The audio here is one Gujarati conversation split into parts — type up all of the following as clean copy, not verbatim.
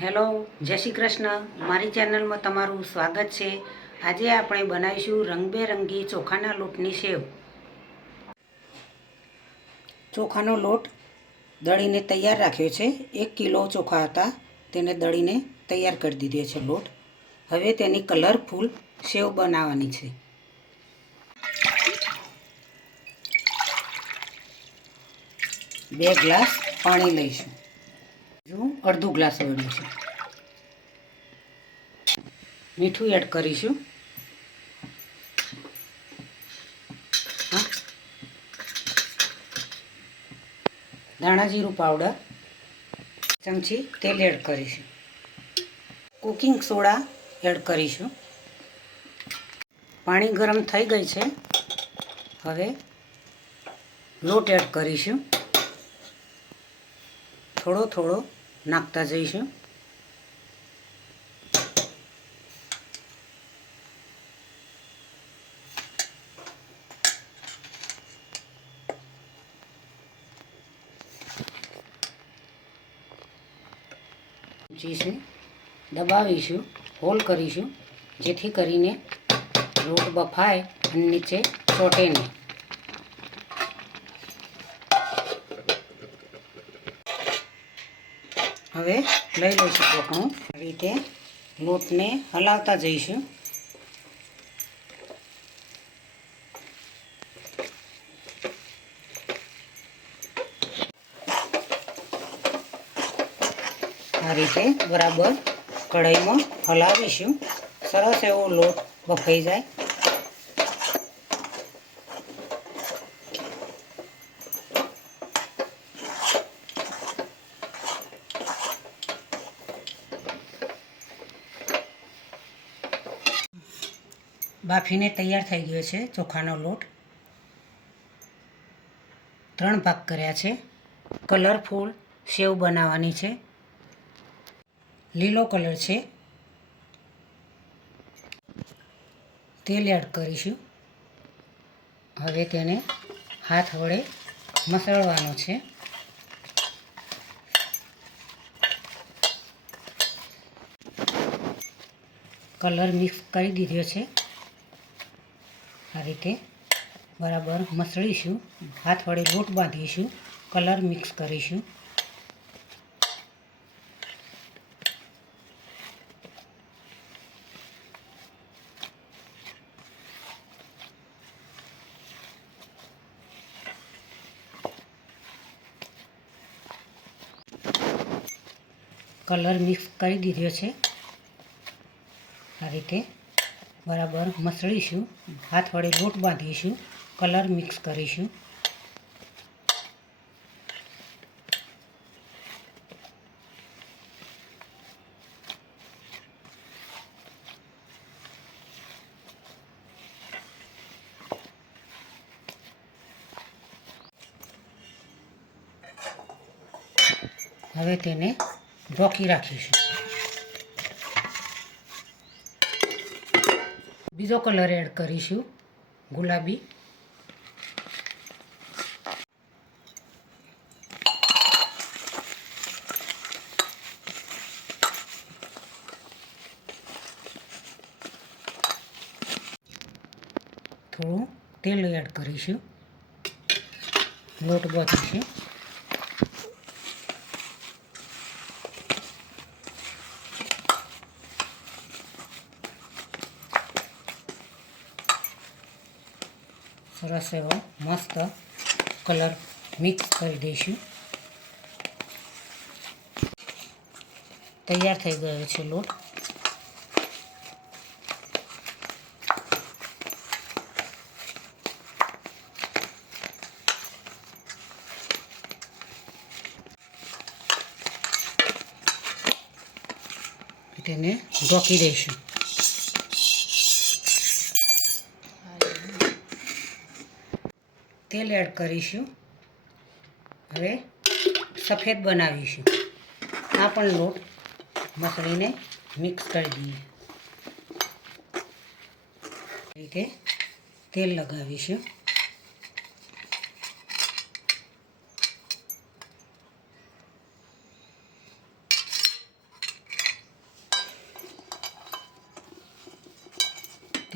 હેલો, જય શ્રી કૃષ્ણ. મારી ચેનલમાં તમારું સ્વાગત છે. આજે આપણે બનાવીશું રંગબેરંગી ચોખાના લોટની સેવ. ચોખાનો લોટ દળીને તૈયાર રાખ્યો છે. 1 કિલો ચોખા હતા, તેને દળીને તૈયાર કરી દીધો છે લોટ. હવે તેની કલરફુલ સેવ બનાવવાની છે. બે ગ્લાસ પાણી લઈશું. અડધો ગ્લાસ વળ્યું છે. મીઠું એડ કરીશું. ધાણા જીરું પાવડર, ચમચી તેલ એડ કરીશું. કુકિંગ સોડા એડ કરીશું. પાણી ગરમ થઈ ગઈ છે. હવે લોટ એડ કરીશું. થોડો થોડો નાખતા જઈશું. ચીઝને દબાવીશું, હોલ કરીશું, જેથી કરીને લોટ બફાય અને નીચે ચોંટે નહીં. હવે લઈ લઈશું ચોકણું. આ રીતે લોટને હલાવતા જઈશું. આ રીતે બરાબર કઢાઈમાં હલાવીશું. સરસ એવો લોટ બફાઈ જાય. બાફીને તૈયાર થઈ ગયો છે ચોખાનો લોટ. 3 ભાગ કર્યા છે. કલરફુલ સેવ બનાવવાની છે. લીલો કલર છે. તેલ એડ કરીશું. હવે તેને હાથ વડે મસળવાનો છે. કલર મિક્સ કરી દીધો છે. આ રીતે બરાબર મસળીશું. હાથ વડે લોટ બાંધીશું. કલર મિક્સ કરીશું. કલર મિક્સ કરી દીધો છે. આ રીતે બરાબર મસળીશું. હાથ વડે લોટ બાંધીશું. કલર મિક્સ કરીશું. હવે તેને ઢોકી રાખીશું. બીજો કલર એડ કરીશું, ગુલાબી. થોડું તેલ એડ કરીશું. લોટ બાંધીશું. સરસ એવો મસ્ત કલર મિક્સ કરી દઈશું. તૈયાર થઈ ગયો છે લોટ. તેને ઢોકી દઈશું. તેલ એડ કરીશું. હવે સફેદ બનાવીશું. આ પણ લોટ મસળીને મિક્સ કરી દઈએ. રીતે તેલ લગાવીશું.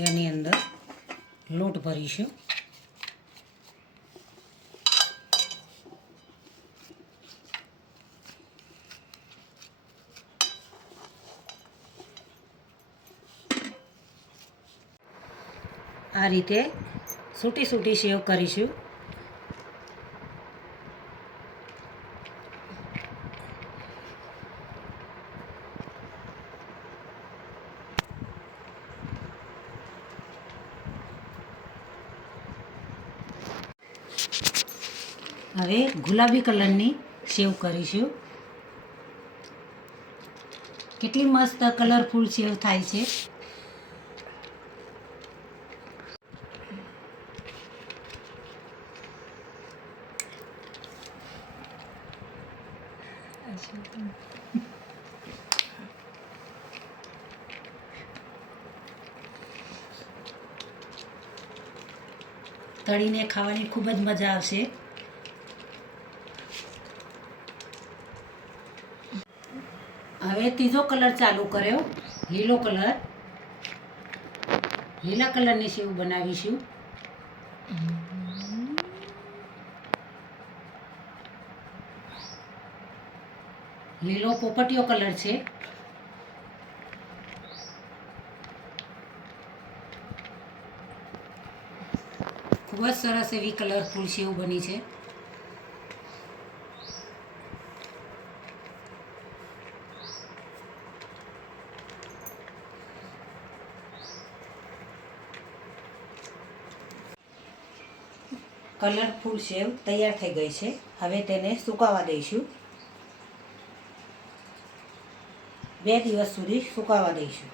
તેની અંદર લોટ ભરીશું. આ રીતે સૂટી સૂટી સેવ કરીશું. હવે ગુલાબી કલરની સેવ કરીશું. કેટલી મસ્ત કલરફુલ સેવ થાય છે. તળીને ખાવાની ખૂબ જ મજા આવશે. હવે ત્રીજો કલર ચાલુ કર્યો, લીલો કલર. લીલા કલરની સેવ બનાવીશું. લીલો પોપટીયો કલર છે. ખૂબ જ સરસ એવી કલરફુલ સેવ બની છે. કલરફુલ સેવ તૈયાર થઈ ગઈ છે. હવે તેને સુકાવા દઈશું. 2 દિવસ સુધી સુકાવા દઈશું.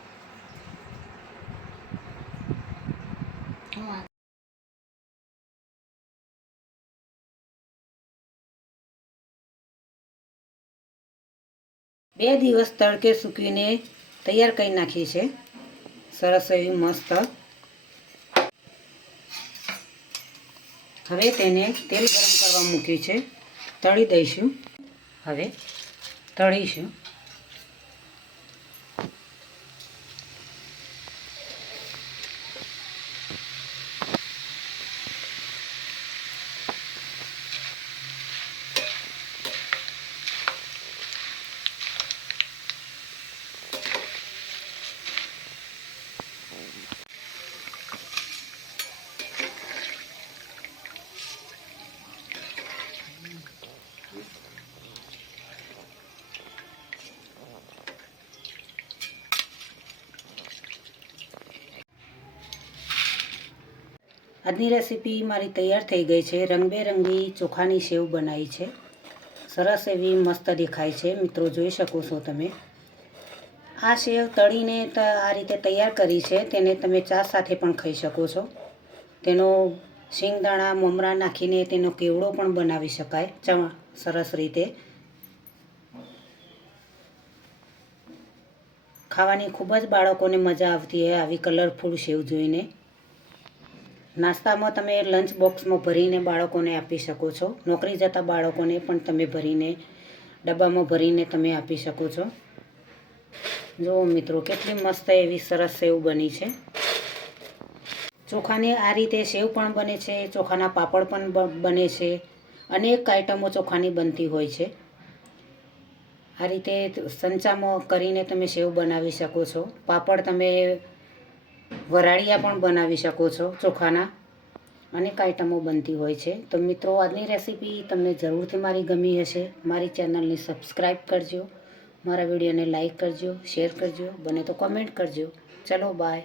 બે દિવસ તડકે સૂકવીને તૈયાર કરી નાખી છે. સરસ એવી મસ્ત. હવે તેને તેલ ગરમ કરવા મૂક્યું છે. તળી દઈશું. હવે તળીશું. આજની રેસીપી મારી તૈયાર થઈ ગઈ છે. રંગબેરંગી ચોખાની સેવ બનાવી છે. સરસ એવી મસ્ત દેખાય છે. મિત્રો જોઈ શકો છો તમે. આ સેવ તળીને આ રીતે તૈયાર કરી છે. તેને તમે ચા સાથે પણ ખાઈ શકો છો. તેનો શિંગદાણા મમરા નાખીને તેનો કેવડો પણ બનાવી શકાય સરસ રીતે. ખાવાની ખૂબ જ બાળકોને મજા આવતી હોય આવી કલરફુલ સેવ જોઈને. નાસ્તામાં તમે લંચ બોક્સમાં ભરીને બાળકોને આપી શકો છો. નોકરી જતા બાળકોને પણ તમે ભરીને ડબ્બામાં ભરીને તમે આપી શકો છો. જુઓ મિત્રો કેટલી મસ્ત એવી સરસ સેવ બની છે. ચોખાની આ રીતે સેવ પણ બને છે. ચોખાના પાપડ પણ બને છે. અનેક આઈટમો ચોખાની બનતી હોય છે. આ રીતે સંચામાં કરીને તમે સેવ બનાવી શકો છો. પાપડ તમે વરાળિયા પણ બનાવી શકો છો ચોખાના. અનેક આઈટમો બનતી હોય છે. તો મિત્રો આજની રેસીપી તમને જરૂરથી મારી ગમી હશે. મારી ચેનલને સબસ્ક્રાઈબ કરજો. મારા વિડીયોને લાઈક કરજો, શેર કરજો, બને તો કમેન્ટ કરજો. ચલો બાય.